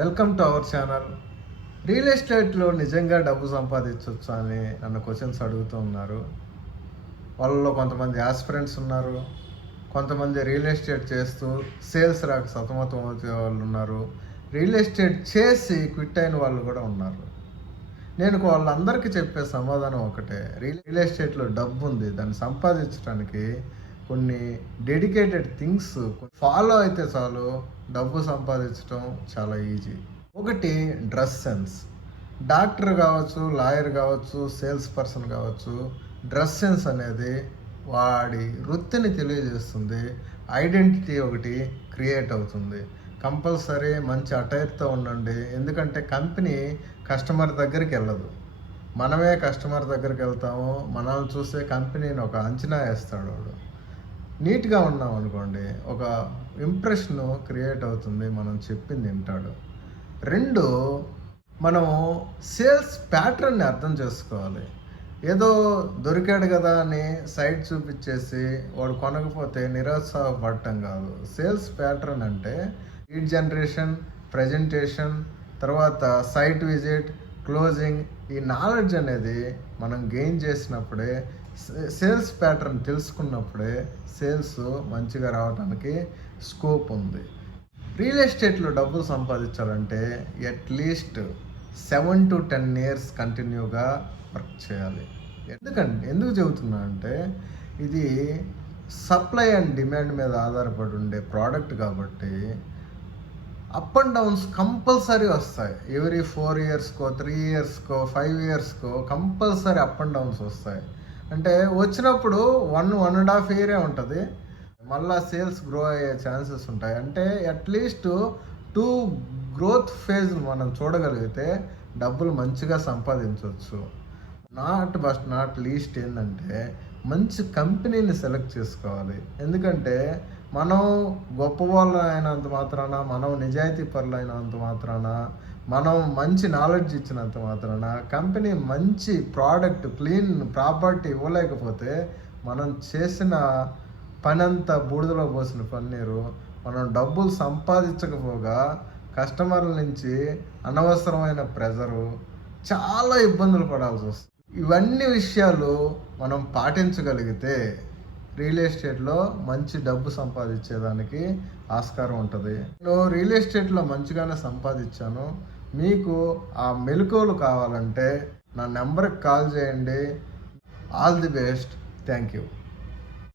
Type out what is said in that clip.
Welcome to our channel. Real ఎస్టేట్లో నిజంగా డబ్బు సంపాదించవచ్చు అని నన్ను క్వశ్చన్స్ అడుగుతూ ఉన్నారు. వాళ్ళలో కొంతమంది ఆస్పిరెంట్స్ ఉన్నారు, కొంతమంది రియల్ ఎస్టేట్ చేస్తూ సేల్స్ రాక సతమతం అవుతే వాళ్ళు ఉన్నారు, రియల్ ఎస్టేట్ చేసి క్విట్ అయిన వాళ్ళు కూడా ఉన్నారు. నేను వాళ్ళందరికీ చెప్పే సమాధానం ఒకటే, రియల్ ఎస్టేట్లో డబ్బు ఉంది, దాన్ని సంపాదించడానికి కొన్ని డెడికేటెడ్ థింగ్స్ ఫాలో అయితే చాలు డబ్బు సంపాదించడం చాలా ఈజీ. ఒకటి, డ్రెస్ సెన్స్. డాక్టర్ కావచ్చు, లాయర్ కావచ్చు, సేల్స్ పర్సన్ కావచ్చు, డ్రెస్ సెన్స్ అనేది వాడి వృత్తిని తెలియజేస్తుంది. ఐడెంటిటీ ఒకటి క్రియేట్ అవుతుంది. కంపల్సరీ మంచి అటైర్తో ఉండండి, ఎందుకంటే కంపెనీ కస్టమర్ దగ్గరికి వెళ్ళదు, మనమే కస్టమర్ దగ్గరికి వెళ్తాము. మనల్ని చూస్తే కంపెనీని ఒక అంచనా వేస్తాడు వాడు. నీట్గా ఉన్నాం అనుకోండి, ఒక ఇంప్రెషన్ క్రియేట్ అవుతుంది, మనం చెప్పింది వింటాడు. రెండు, మనం సేల్స్ ప్యాటర్న్ని అర్థం చేసుకోవాలి. ఏదో దొరికాడు కదా అని సైట్ చూపించేసి వాడు కొనకపోతే నిరుత్సాహపడటం కాదు. సేల్స్ ప్యాటర్న్ అంటే లీడ్ జనరేషన్, ప్రజెంటేషన్, తర్వాత సైట్ విజిట్, క్లోజింగ్. ఈ నాలెడ్జ్ అనేది మనం గెయిన్ చేసినప్పుడే, సేల్స్ ప్యాటర్న్ తెలుసుకున్నప్పుడే సేల్స్ మంచిగా రావడానికి స్కోప్ ఉంది. రియల్ ఎస్టేట్లో డబ్బులు సంపాదించాలంటే అట్లీస్ట్ 7 to 10 years కంటిన్యూగా వర్క్ చేయాలి. ఎందుకు చెబుతున్నా అంటే, ఇది సప్లై అండ్ డిమాండ్ మీద ఆధారపడి ఉండే ప్రోడక్ట్ కాబట్టి అప్ అండ్ డౌన్స్ కంపల్సరీ వస్తాయి. ఎవ్రీ 4 yearsకో, 3 yearsకో, 5 yearsకో కంపల్సరీ అప్ అండ్ డౌన్స్ వస్తాయి. అంటే వచ్చినప్పుడు 1.5 year ఉంటుంది, మళ్ళా సేల్స్ గ్రో అయ్యే ఛాన్సెస్ ఉంటాయి. అంటే అట్లీస్ట్ 2 గ్రోత్ ఫేజ్ మనం చూడగలిగితే డబ్బులు మంచిగా సంపాదించవచ్చు. నాట్ లీస్ట్ ఏంటంటే, మంచి కంపెనీని సెలెక్ట్ చేసుకోవాలి. ఎందుకంటే మనం గొప్ప వాళ్ళు అయినంత మాత్రాన, మనం నిజాయితీ పరులు అయినంత మాత్రాన, మనం మంచి నాలెడ్జ్ ఇచ్చినంత మాత్రాన కంపెనీ మంచి ప్రోడక్ట్, క్లీన్ ప్రాపర్టీ ఇవ్వలేకపోతే మనం చేసిన పనంతా బూడిదలో పోసిన పన్నీరు. మనం డబ్బులు సంపాదించకపోగా కస్టమర్ల నుంచి అనవసరమైన ప్రెజరు, చాలా ఇబ్బందులు పడాల్సి వస్తుంది. ఇవన్నీ విషయాలు మనం పాటించగలిగితే రియల్ ఎస్టేట్లో మంచి డబ్బు సంపాదించేదానికి ఆస్కారం ఉంటుంది. నేను రియల్ ఎస్టేట్లో మంచిగానే సంపాదించాను. మీకు ఆ మెలకువలు కావాలంటే నా నెంబర్కి కాల్ చేయండి. All the best. Thank you.